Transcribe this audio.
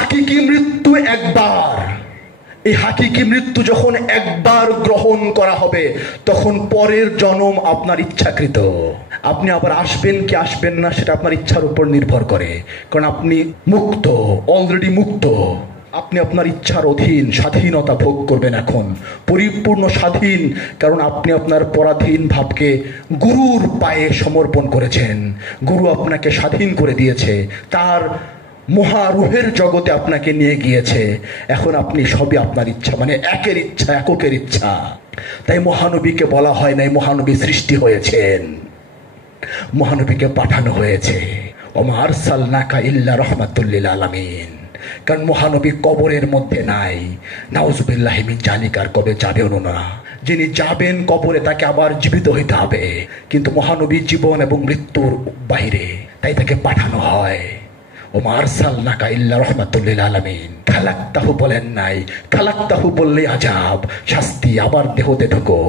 হাকিকি মৃত্যু একবার। এই হাকিকি মৃত্যু যখন একবার গ্রহণ করা হবে, তখন পরের জন্ম আপনার ইচ্ছাকৃত। আপনি আবার আসবেন কি আসবেন না সেটা আপনার ইচ্ছার উপর নির্ভর করে, কারণ আপনি মুক্ত, অলরেডি মুক্ত। আপনি আপনার ইচ্ছার অধীন স্বাধীনতা ভোগ করবেন, এখন পরিপূর্ণ স্বাধীন, কারণ আপনি আপনার পরাধীন ভাবকে গুরুর পায়ে সমর্পণ করেছেন। গুরু আপনাকে স্বাধীন করে দিয়েছে, তার মহারুহের জগতে আপনাকে নিয়ে গিয়েছে। এখন আপনি সবই আপনার ইচ্ছা, মানে একের ইচ্ছা, এককের ইচ্ছা। তাই মহানবীকে বলা হয় নাই মহানবী সৃষ্টি হয়েছেন, মহানবীকে পাঠানো হয়েছে। ওমা আরসালনাকা ইল্লা রাহমাতুল লিল আলামিন। কারণ মহানবী কবরের মধ্যে নাই, নাউজুবিল্লাহি মিন জালিকার, কবে যাবেও না। যিনি যাবেন কবরে তাকে আবার জীবিত হইতে হবে, কিন্তু মহানবী জীবন এবং মৃত্যুর বাইরে, তাই তাকে পাঠানো হয়। ওমা আরসালনাকা ইল্লা রাহমাতুল লিল আলামিন। খালাকতাহু বলেন নাই, খালাকতাহু বললে আযাব, শাস্তি, আবার দেহতে ঢোকো।